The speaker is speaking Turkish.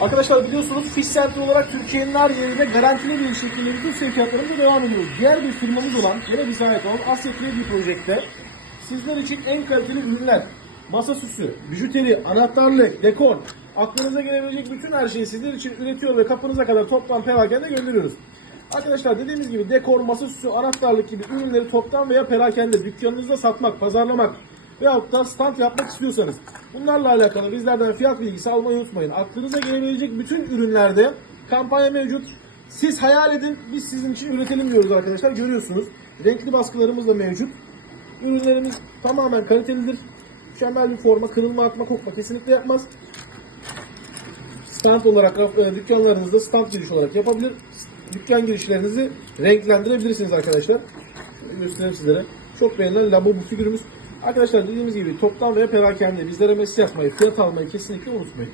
Arkadaşlar biliyorsunuz Fish Center olarak Türkiye'nin her yerinde garantili bir şekilde bütün sevkiyatlarımıza devam ediyoruz. Diğer bir firmamız olan, yine bir sahip olan Asya Kredi Project'te sizler için en kaliteli ürünler, masa süsü, bijuteri, anahtarlık, dekor, aklınıza gelebilecek bütün her şeyi sizler için üretiyor ve kapınıza kadar toptan perakende gönderiyoruz. Arkadaşlar dediğimiz gibi dekor, masa süsü, anahtarlık gibi ürünleri toptan veya perakende dükkanınızda satmak, pazarlamak veyahut da stand yapmak istiyorsanız bunlarla alakalı bizlerden fiyat bilgisi almayı unutmayın. Aklınıza gelebilecek bütün ürünlerde kampanya mevcut. Siz hayal edin, biz sizin için üretelim diyoruz arkadaşlar. Görüyorsunuz. Renkli baskılarımız da mevcut. Ürünlerimiz tamamen kalitelidir. Mükemmel bir forma, kırılma, atma, kokma kesinlikle yapmaz. Stand olarak e, dükkanlarınızda stand giriş olarak yapabilir. Dükkan girişlerinizi renklendirebilirsiniz arkadaşlar. Göstereyim sizlere. Çok beğenilen Labo bu figürümüz. Arkadaşlar dediğimiz gibi toptan veya perakende bizlere mesaj yapmayı, fiyat almayı kesinlikle unutmayın.